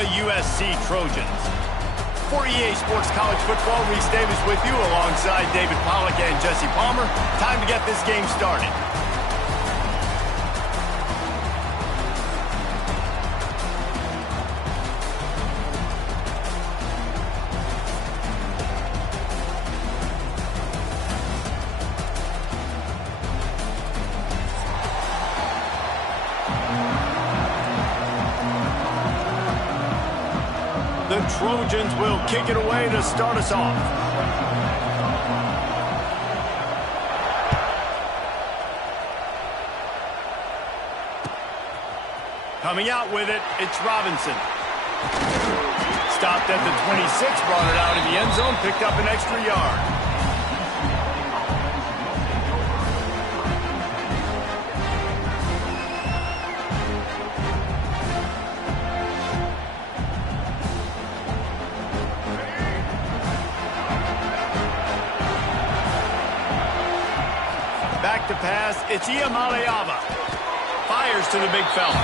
the USC Trojans. For EA Sports College Football, Reese Davis with you alongside David Pollack and Jesse Palmer. Time to get this game started. The Trojans will kick it away to start us off. Coming out with it, it's Robinson. Stopped at the 26, brought it out in the end zone, picked up an extra yard. Back to pass, it's Iamaleava. Fires to the big fella.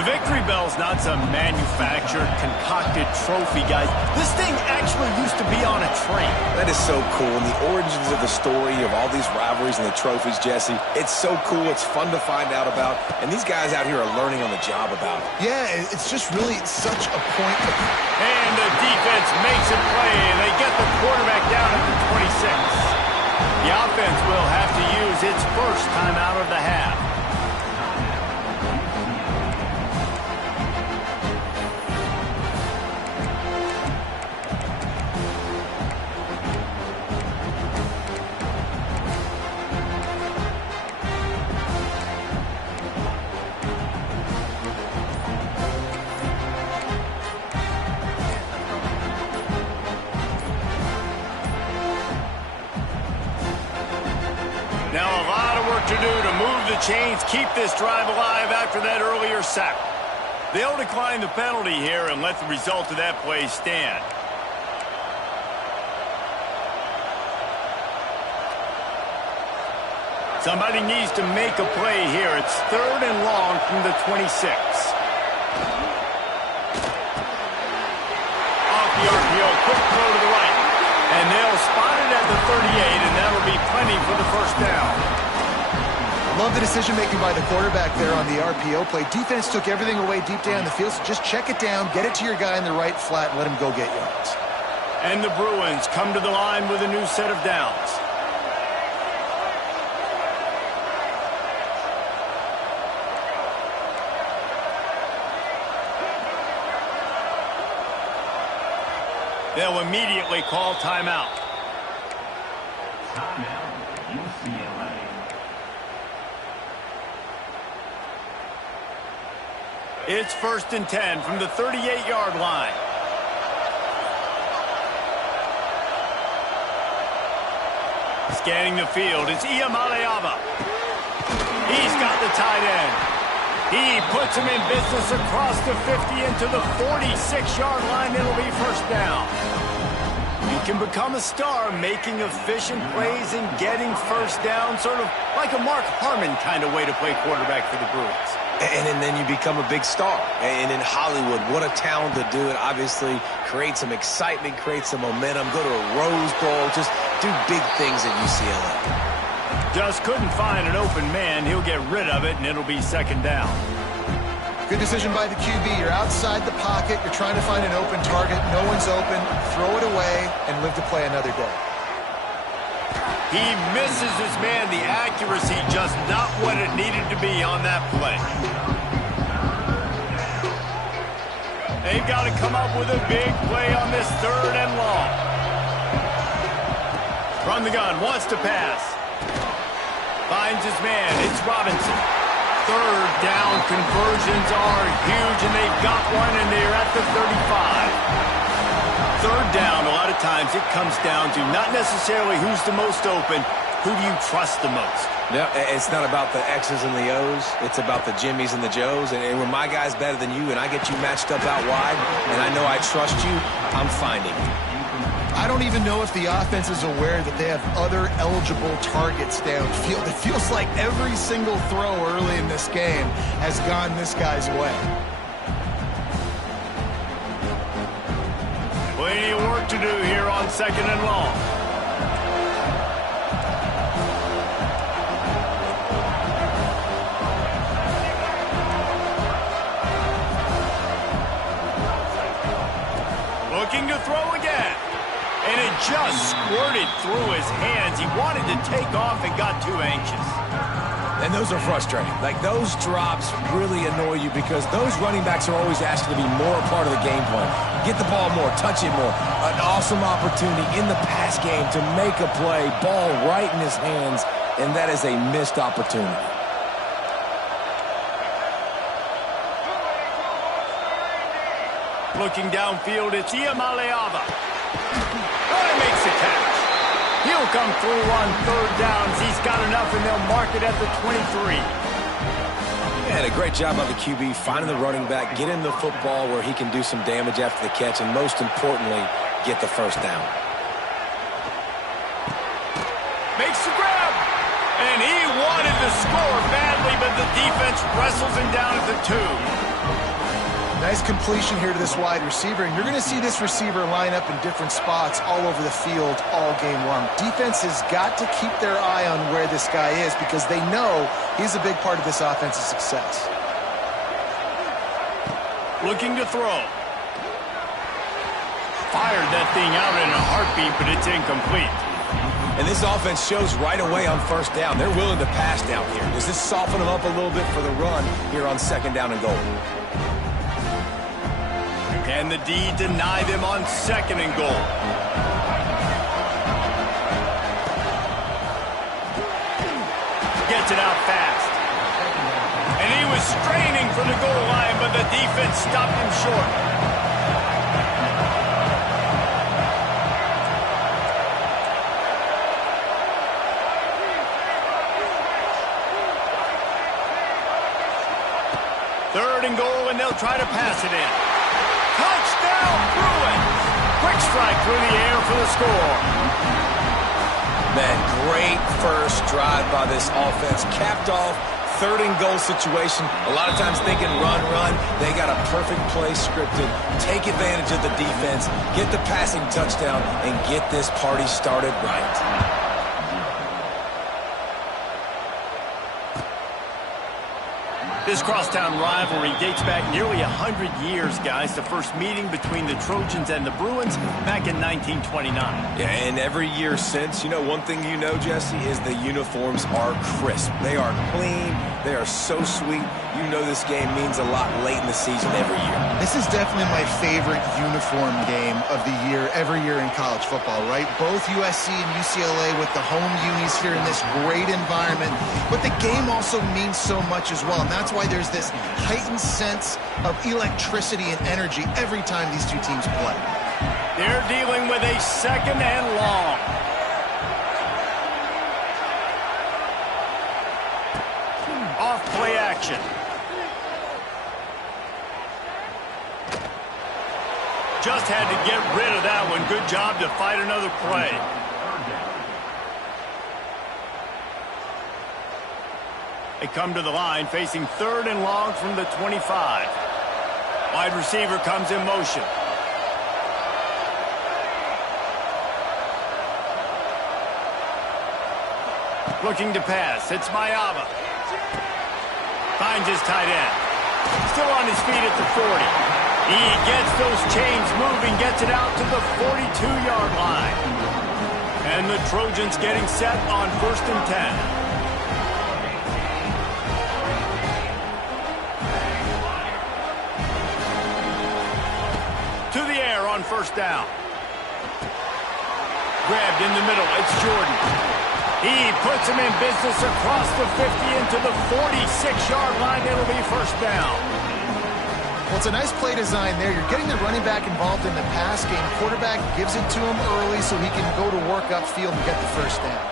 The victory bell's not some manufactured, concocted trophy, guys. This thing actually used to be on a train. That is so cool, and the origins of the story of all these rivalries and the trophies, Jesse, it's so cool, it's fun to find out about, and these guys out here are learning on the job about it. Yeah, it's just really such a point. And the defense makes a play, and they get the quarterback down at the 26. The offense will have to use its first timeout of the half. Now a lot of work to do to move the chains, keep this drive alive after that earlier sack. They'll decline the penalty here and let the result of that play stand. Somebody needs to make a play here. It's 3rd and long from the 26. Off the RPO, quick throw to the right. And they'll spot it at the 38, and that'll be plenty for the first down. Love the decision-making by the quarterback there on the RPO play. Defense took everything away deep down the field, so just check it down, get it to your guy in the right flat, and let him go get yards. And the Bruins come to the line with a new set of downs. They'll immediately call timeout. Timeout, UCLA. It's 1st and 10 from the 38-yard line. Scanning the field, it's Iamaleava. He's got the tight end. He puts him in business across the 50 into the 46-yard line. It'll be first down. You can become a star making efficient plays and getting first down, sort of like a Mark Harmon kind of way to play quarterback for the Bruins. And then you become a big star. And in Hollywood, what a talent to do it. Obviously, create some excitement, create some momentum, go to a Rose Bowl, just do big things at UCLA. Just couldn't find an open man. He'll get rid of it, and it'll be 2nd down. Good decision by the QB. You're outside the pocket. You're trying to find an open target. No one's open. Throw it away and live to play another day. He misses his man. The accuracy just not what it needed to be on that play. They've got to come up with a big play on this 3rd and long. From the gun, wants to pass. Finds his man. It's Robinson. 3rd down conversions are huge, and they've got one, and they're at the 35. 3rd down, a lot of times it comes down to not necessarily who's the most open, who do you trust the most? No, it's not about the X's and the O's. It's about the Jimmys and the Joes. And when my guy's better than you and I get you matched up out wide, and I know I trust you, I'm finding you. I don't even know if the offense is aware that they have other eligible targets downfield. It feels like every single throw early in this game has gone this guy's way. Plenty of work to do here on 2nd and long. Looking to throw again. And it just squirted through his hands. He wanted to take off and got too anxious. And those are frustrating. Like, those drops really annoy you because those running backs are always asking to be more a part of the game plan. Get the ball more, touch it more. An awesome opportunity in the pass game to make a play, ball right in his hands, and that is a missed opportunity. Looking downfield, it's Iamaleava. He makes the catch. He'll come through on 3rd downs. He's got enough, and they'll mark it at the 23. And a great job by the QB finding the running back, getting the football where he can do some damage after the catch, and most importantly, get the 1st down. Makes the grab. And he wanted to score badly, but the defense wrestles him down at the 2. Nice completion here to this wide receiver, and you're going to see this receiver line up in different spots all over the field all game long. Defense has got to keep their eye on where this guy is because they know he's a big part of this offense's success. Looking to throw. Fired that thing out in a heartbeat, but it's incomplete. And this offense shows right away on 1st down. They're willing to pass down here. Does this soften them up a little bit for the run here on 2nd down and goal? Can the D deny them on 2nd and goal? Gets it out fast. And he was straining for the goal line, but the defense stopped him short. Third and goal, and they'll try to pass it in. Touchdown, Bruins! Quick strike through the air for the score. Man, great first drive by this offense. Capped off, 3rd and goal situation. A lot of times thinking run. They got a perfect play scripted. Take advantage of the defense, get the passing touchdown, and get this party started right. This crosstown rivalry dates back nearly 100 years, guys. The first meeting between the Trojans and the Bruins back in 1929. Yeah, and every year since, you know, one thing you know, Jesse, is the uniforms are crisp. They are clean. They are so sweet. You know this game means a lot late in the season every year. This is definitely my favorite uniform game of the year, every year in college football, right? Both USC and UCLA with the home unis here in this great environment. But the game also means so much as well, and that's why there's this heightened sense of electricity and energy every time these two teams play. They're dealing with a 2nd and long. Off play action. Just had to get rid of that one. Good job to fight another play. They come to the line facing 3rd and long from the 25. Wide receiver comes in motion. Looking to pass. It's Mayava. Finds his tight end. Still on his feet at the 40. He gets those chains moving, gets it out to the 42-yard line. And the Trojans getting set on 1st and 10. To the air on 1st down. Grabbed in the middle. It's Jordan. He puts him in business across the 50 into the 46-yard line. It'll be 1st down. Well, it's a nice play design there. You're getting the running back involved in the pass game. Quarterback gives it to him early so he can go to work upfield and get the 1st down.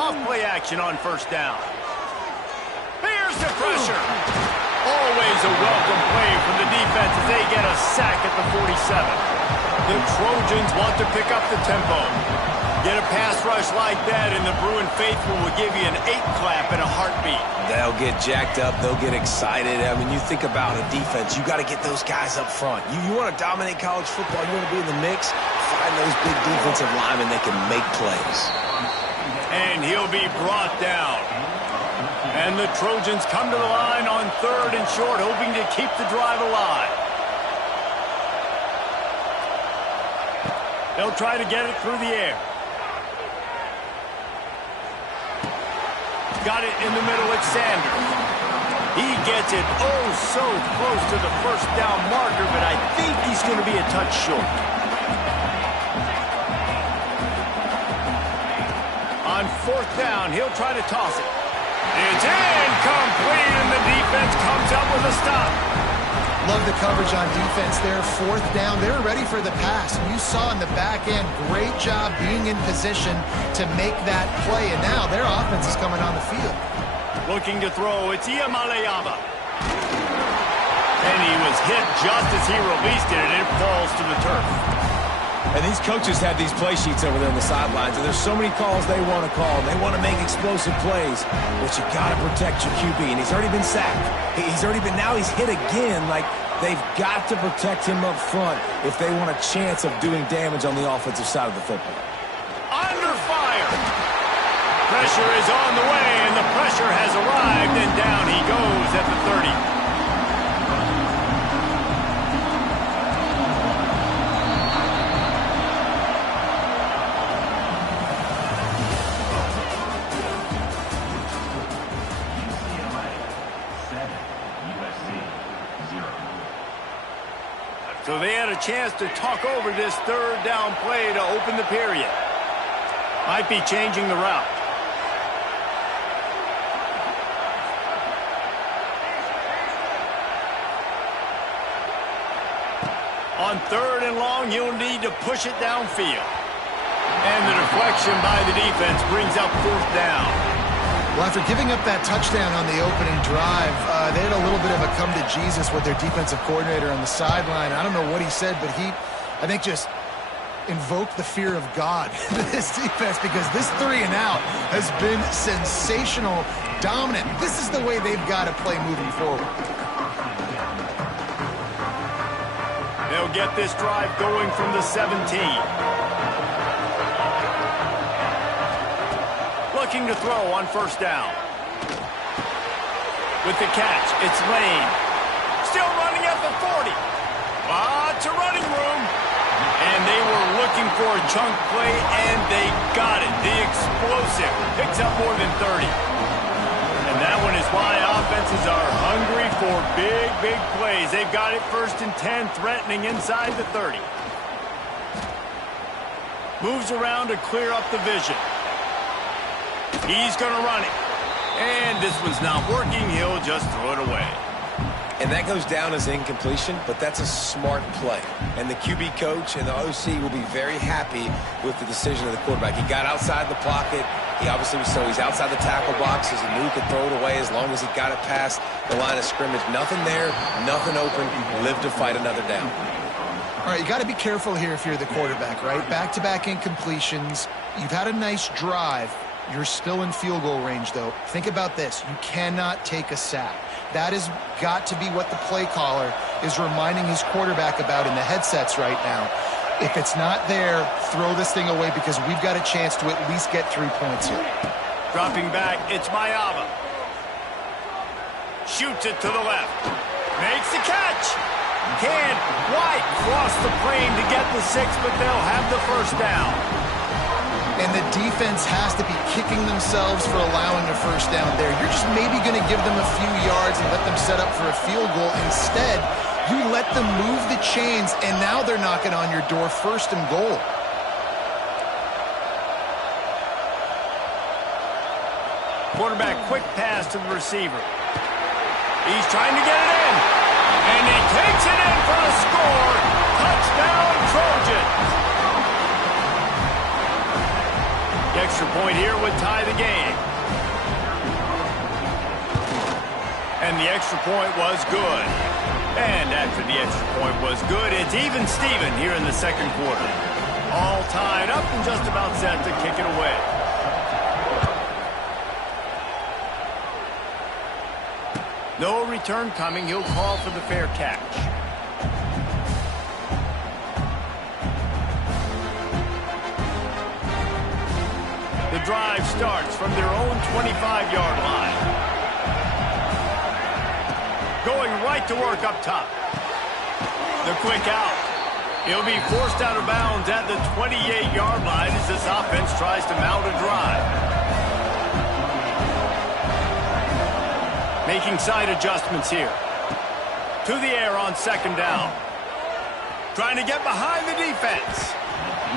Off play action on 1st down. Here's the pressure. Always a welcome play from the defense as they get a sack at the 47. The Trojans want to pick up the tempo. Get a pass rush like that, and the Bruin faithful will give you an 8-clap and a heartbeat. They'll get jacked up. They'll get excited. I mean, you think about a defense. You got to get those guys up front. You want to dominate college football. You want to be in the mix. Find those big defensive linemen that can make plays. And he'll be brought down. And the Trojans come to the line on 3rd and short, hoping to keep the drive alive. They'll try to get it through the air. Got it in the middle, it's Sanders. He gets it oh so close to the first down marker, but I think he's going to be a touch short. On 4th down, he'll try to toss it. It's incomplete, and the defense comes up with a stop. Love the coverage on defense there. 4th down, they were ready for the pass. You saw in the back end, great job being in position to make that play. And now their offense is coming on the field. Looking to throw, it's Iamaleava. And he was hit just as he released it, and it falls to the turf. And these coaches have these play sheets over there on the sidelines, and there's so many calls they want to call. They want to make explosive plays, but you got to protect your QB, and he's already been sacked. Now he's hit again. Like, they've got to protect him up front if they want a chance of doing damage on the offensive side of the football. Under fire. Pressure is on the way, and the pressure has arrived, and down he goes at the 30. So they had a chance to talk over this 3rd down play to open the period. Might be changing the route. On 3rd and long, you'll need to push it downfield. And the deflection by the defense brings up 4th down. Well, after giving up that touchdown on the opening drive, they had a little bit of a come-to-Jesus with their defensive coordinator on the sideline. I don't know what he said, but he, I think, just invoked the fear of God in this defense, because this 3-and-out has been sensational, dominant. This is the way they've got to play moving forward. They'll get this drive going from the 17. Looking to throw on 1st down. With the catch, it's Lane. Still running at the 40. Lots of running room. And they were looking for a chunk play, and they got it. The explosive picks up more than 30. And that one is why offenses are hungry for big, big plays. They've got it 1st and 10, threatening inside the 30. Moves around to clear up the vision. He's going to run it. And this one's not working. He'll just throw it away. And that goes down as incompletion, but that's a smart play. And the QB coach and the OC will be very happy with the decision of the quarterback. He got outside the pocket. He obviously was so he's outside the tackle boxes. He knew he could throw it away as long as he got it past the line of scrimmage. Nothing there, nothing open. Live to fight another down. All right, you got to be careful here if you're the quarterback, right? Back-to-back incompletions. You've had a nice drive. You're still in field goal range, though. Think about this. You cannot take a sack. That has got to be what the play caller is reminding his quarterback about in the headsets right now. If it's not there, throw this thing away, because we've got a chance to at least get 3 points here. Dropping back, it's Mayava. Shoots it to the left. Makes the catch. Can't quite cross the plane to get the 6, but they'll have the 1st down. And the defense has to be kicking themselves for allowing a 1st down there. You're just maybe going to give them a few yards and let them set up for a field goal. Instead, you let them move the chains, and now they're knocking on your door, 1st and goal. Quarterback quick pass to the receiver. He's trying to get it in. And he takes it in for the score. Touchdown, Trojans. The extra point here would tie the game. And the extra point was good. And after the extra point was good, it's even Steven here in the 2nd quarter. All tied up and just about set to kick it away. No return coming. He'll call for the fair catch. The drive starts from their own 25-yard line. Going right to work up top. The quick out. He'll be forced out of bounds at the 28-yard line as this offense tries to mount a drive. Making side adjustments here. To the air on second down. Trying to get behind the defense.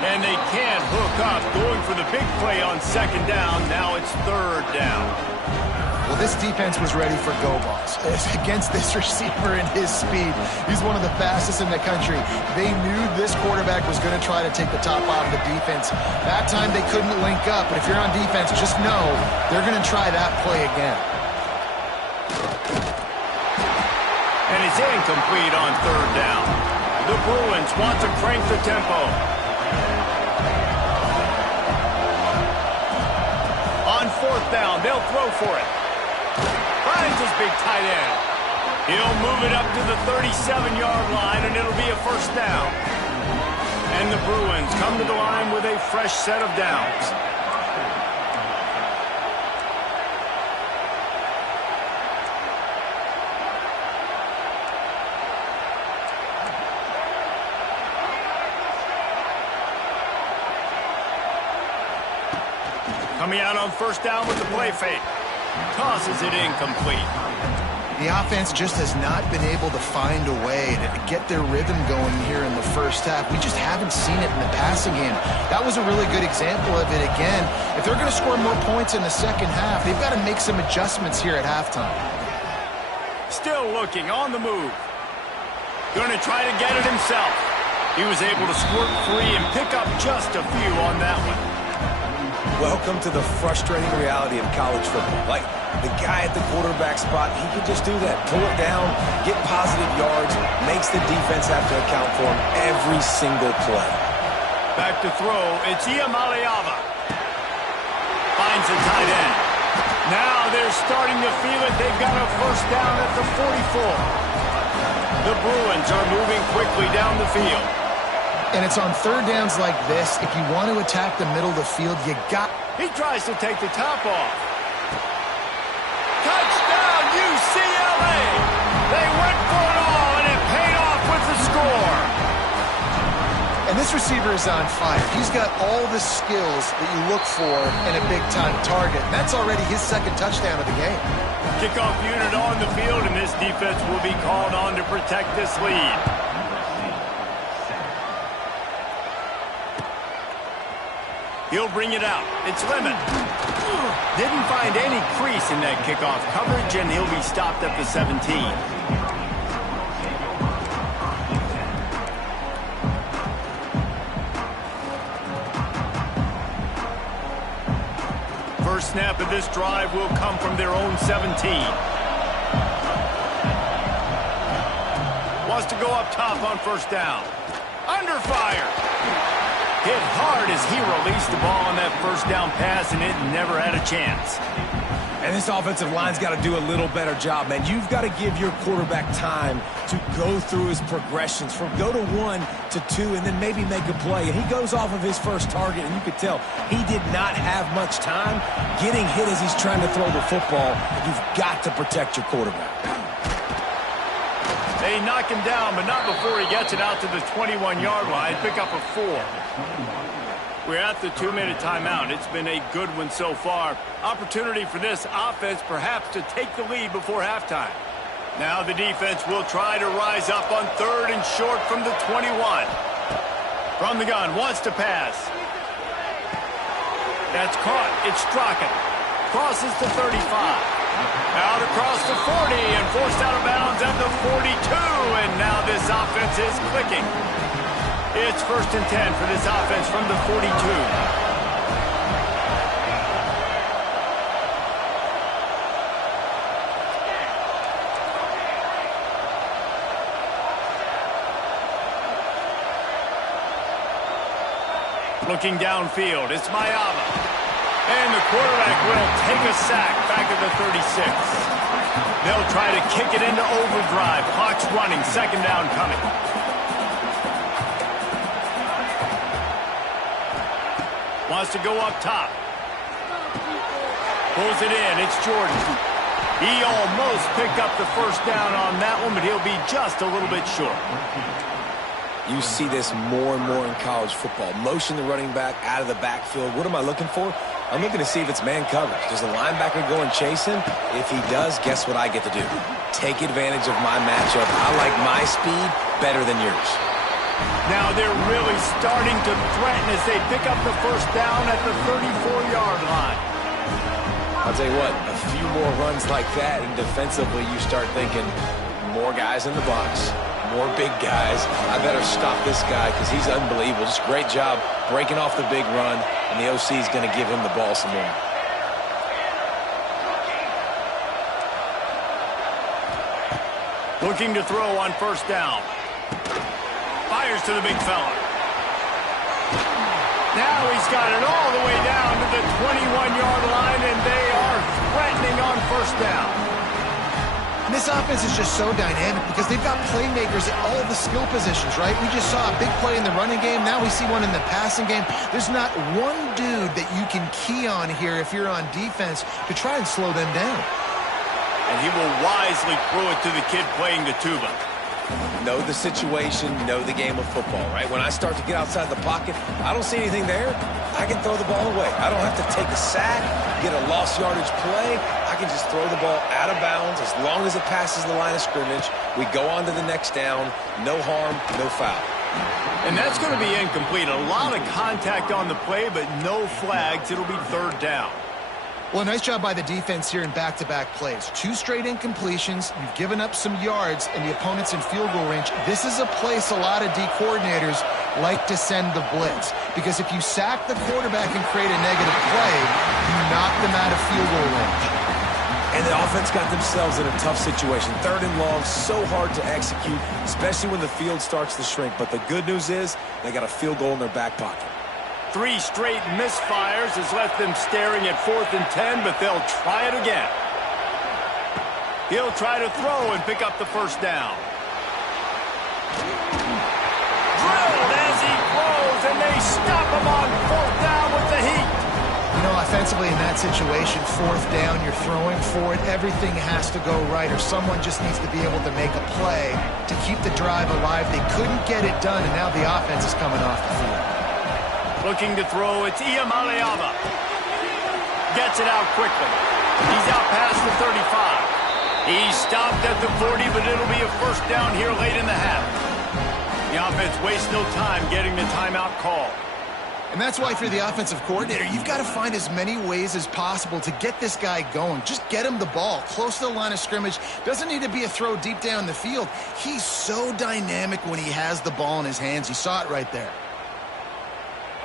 And they can't hook up. Going for the big play on second down. Now it's third down. Well, this defense was ready for go balls against this receiver and his speed. He's one of the fastest in the country. They knew this quarterback was going to try to take the top off the defense. That time they couldn't link up, but if you're on defense, just know they're going to try that play again. And it's incomplete on third down. The Bruins want to crank the tempo. On fourth down, they'll throw for it. Finds his big tight end. He'll move it up to the 37-yard line, and it'll be a first down. And the Bruins come to the line with a fresh set of downs. Coming out on first down with the play fake. Tosses it incomplete. The offense just has not been able to find a way to get their rhythm going here in the first half. We just haven't seen it in the passing game. That was a really good example of it again. If they're going to score more points in the second half, they've got to make some adjustments here at halftime. Still looking on the move. Going to try to get it himself. He was able to squirt free and pick up just a few on that one. Welcome to the frustrating reality of college football. Like, the guy at the quarterback spot, he can just do that. Pull it down, get positive yards, makes the defense have to account for him every single play. Back to throw, it's Iamaleava. Finds a tight end. Now they're starting to feel it. They've got a first down at the 44. The Bruins are moving quickly down the field. And it's on third downs like this, if you want to attack the middle of the field, you got... He tries to take the top off. Touchdown, UCLA! They went for it all, and it paid off with the score. And this receiver is on fire. He's got all the skills that you look for in a big-time target. And that's already his second touchdown of the game. Kickoff unit on the field, and this defense will be called on to protect this lead. He'll bring it out. It's Lemon. Didn't find any crease in that kickoff coverage, and he'll be stopped at the 17. First snap of this drive will come from their own 17. Wants to go up top on first down. Under fire. Hit hard as he released the ball on that first down pass, and it never had a chance. And this offensive line's got to do a little better job, man. You've got to give your quarterback time to go through his progressions from go to 1 to 2 and then maybe make a play. And he goes off of his first target, and you could tell he did not have much time getting hit as he's trying to throw the football. You've got to protect your quarterback. They knock him down, but not before he gets it out to the 21-yard line. Pick up a 4. We're at the 2-minute timeout. It's been a good one so far. Opportunity for this offense perhaps to take the lead before halftime. Now the defense will try to rise up on third and short from the 21. From the gun, wants to pass. That's caught. It's Strachan. Crosses to 35. Out across the 40 and forced out of bounds at the 42. And now this offense is clicking. It's first and 10 for this offense from the 42. Looking downfield, it's Mayava. And the quarterback will take a sack back at the 36. They'll try to kick it into overdrive. Clock's running, second down coming. Wants to go up top. Pulls it in, it's Jordan. He almost picked up the first down on that one, but he'll be just a little bit short. You see this more and more in college football. Motion the running back out of the backfield. What am I looking for? I'm looking to see if it's man coverage. Does the linebacker go and chase him? If he does, guess what I get to do? Take advantage of my matchup. I like my speed better than yours. Now they're really starting to threaten as they pick up the first down at the 34-yard line. I'll tell you what, a few more runs like that, and defensively you start thinking, more guys in the box, more big guys. I better stop this guy because he's unbelievable. Just great job breaking off the big run, and the OC is going to give him the ball some more. Looking to throw on first down. Fires to the big fella. Now he's got it all the way down to the 21-yard line, and they are threatening on first down. And this offense is just so dynamic because they've got playmakers at all the skill positions, right? We just saw a big play in the running game. Now we see one in the passing game. There's not one dude that you can key on here if you're on defense to try and slow them down. And he will wisely throw it to the kid playing the tuba. Know the situation, know the game of football, right? When I start to get outside the pocket, I don't see anything there, I can throw the ball away. I don't have to take a sack, get a lost yardage play. I can just throw the ball out of bounds as long as it passes the line of scrimmage. We go on to the next down. No harm, no foul. And that's going to be incomplete. A lot of contact on the play, but no flags. It'll be third down. Well, nice job by the defense here in back-to-back plays. 2 straight incompletions. You've given up some yards, and the opponent's in field goal range. This is a place a lot of D coordinators like to send the blitz, because if you sack the quarterback and create a negative play, you knock them out of field goal range. And the offense got themselves in a tough situation. Third and long, so hard to execute, especially when the field starts to shrink. But the good news is they got a field goal in their back pocket. 3 straight misfires has left them staring at 4th and 10, but they'll try it again. He'll try to throw and pick up the first down. Drilled as he throws, and they stop him on 4th down with the heat. You know, offensively in that situation, 4th down, you're throwing for it. Everything has to go right, or someone just needs to be able to make a play to keep the drive alive. They couldn't get it done, and now the offense is coming off the field. Looking to throw, it's Iamaleava. Gets it out quickly. He's out past the 35. He's stopped at the 40, but it'll be a first down here late in the half. The offense wastes no time getting the timeout call. And that's why, if you're the offensive coordinator, you've got to find as many ways as possible to get this guy going. Just get him the ball close to the line of scrimmage. Doesn't need to be a throw deep down the field. He's so dynamic when he has the ball in his hands. You saw it right there.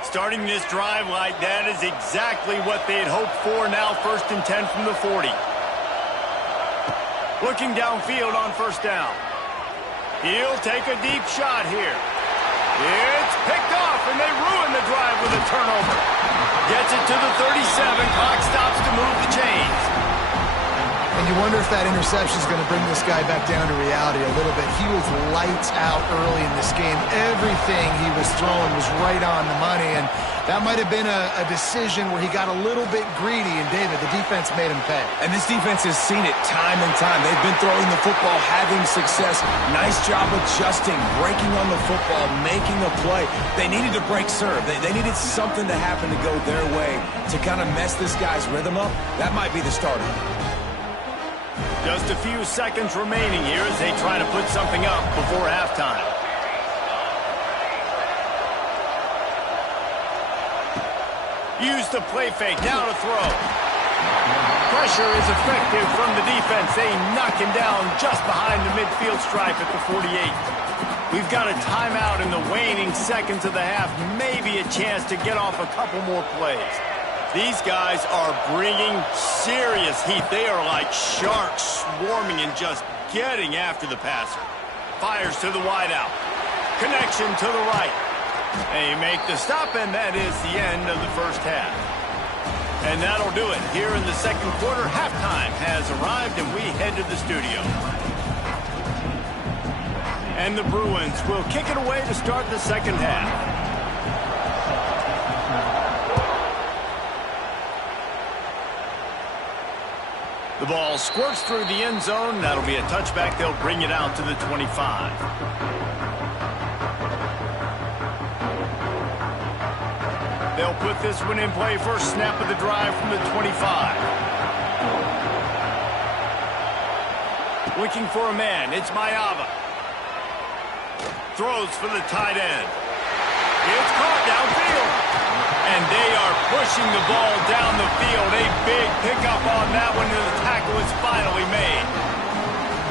Starting this drive like that is exactly what they had hoped for. Now 1st and 10 from the 40. Looking downfield on first down. He'll take a deep shot here. It's picked off, and they ruin the drive with a turnover. Gets it to the 37. Clock stops to move the chains. And you wonder if that interception is going to bring this guy back down to reality a little bit. He was lights out early in this game. Everything he was throwing was right on the money, and that might have been a decision where he got a little bit greedy, and David, the defense made him pay. And this defense has seen it time and time. They've been throwing the football, having success. Nice job adjusting, breaking on the football, making a play. They needed to break serve. They needed something to happen to go their way to kind of mess this guy's rhythm up. That might be the starter. Just a few seconds remaining here as they try to put something up before halftime. Use the play fake, now to throw. Pressure is effective from the defense. They knock him down just behind the midfield stripe at the 48. We've got a timeout in the waning seconds of the half. Maybe a chance to get off a couple more plays. These guys are bringing serious heat. They are like sharks swarming and just getting after the passer. Fires to the wideout. Connection to the right. They make the stop, and that is the end of the first half. And that'll do it. Here in the second quarter, halftime has arrived, and we head to the studio. And the Bruins will kick it away to start the second half. The ball squirts through the end zone. That'll be a touchback. They'll bring it out to the 25. They'll put this one in play. First snap of the drive from the 25. Looking for a man. It's Mayava. Throws for the tight end. It's caught downfield. And they are pushing the ball down the field. A big pickup on that one, and the tackle is finally made.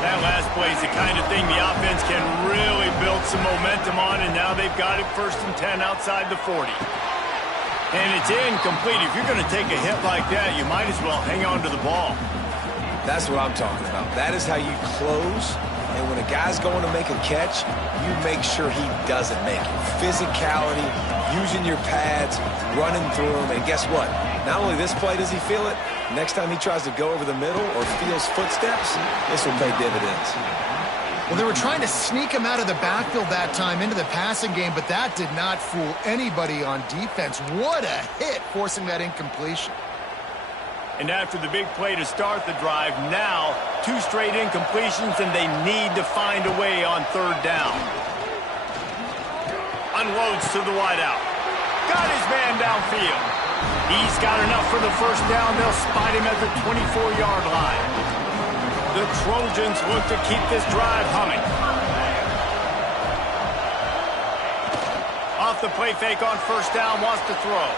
That last play is the kind of thing the offense can really build some momentum on, and now they've got it 1st and 10 outside the 40. And it's incomplete. If you're going to take a hit like that, you might as well hang on to the ball. That's what I'm talking about. That is how you close. And when a guy's going to make a catch, you make sure he doesn't make it. Physicality, using your pads, running through them. And guess what? Not only this play does he feel it, next time he tries to go over the middle or feels footsteps, this will pay dividends. Well, they were trying to sneak him out of the backfield that time into the passing game, but that did not fool anybody on defense. What a hit, forcing that incompletion. And after the big play to start the drive, now 2 straight incompletions, and they need to find a way on 3rd down. Unloads to the wideout. Got his man downfield. He's got enough for the 1st down. They'll spot him at the 24-yard line. The Trojans look to keep this drive humming. Off the play fake on 1st down, wants to throw.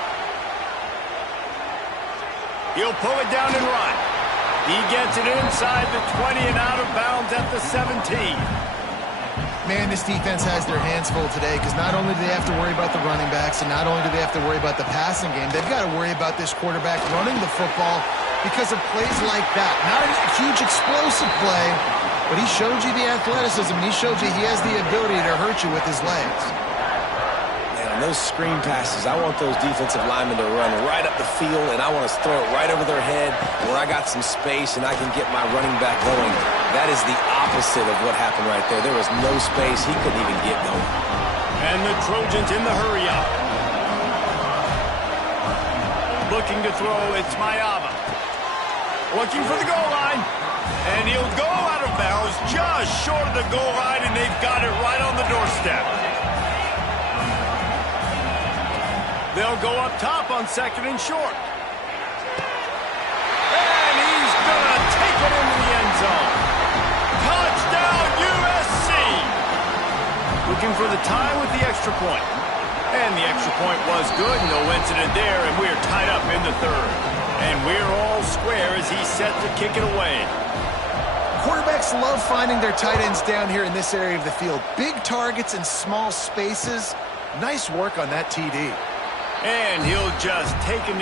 He'll pull it down and run. He gets it inside the 20 and out of bounds at the 17. Man, this defense has their hands full today because not only do they have to worry about the running backs and not only do they have to worry about the passing game, they've got to worry about this quarterback running the football because of plays like that. Not a huge explosive play, but he showed you the athleticism and he showed you he has the ability to hurt you with his legs. Those screen passes, I want those defensive linemen to run right up the field, and I want to throw it right over their head where I got some space and I can get my running back going. That is the opposite of what happened right there. There was no space. He couldn't even get going. And the Trojans in the hurry up. Looking to throw, it's Mayava. Looking for the goal line. And he'll go out of bounds just short of the goal line, and they've got it right on the doorstep. They'll go up top on 2nd and short. And he's going to take it into the end zone. Touchdown, USC! Looking for the tie with the extra point. And the extra point was good. No incident there, and we're tied up in the 3rd. And we're all square as he's set to kick it away. Quarterbacks love finding their tight ends down here in this area of the field. Big targets in small spaces. Nice work on that TD. And he'll just take a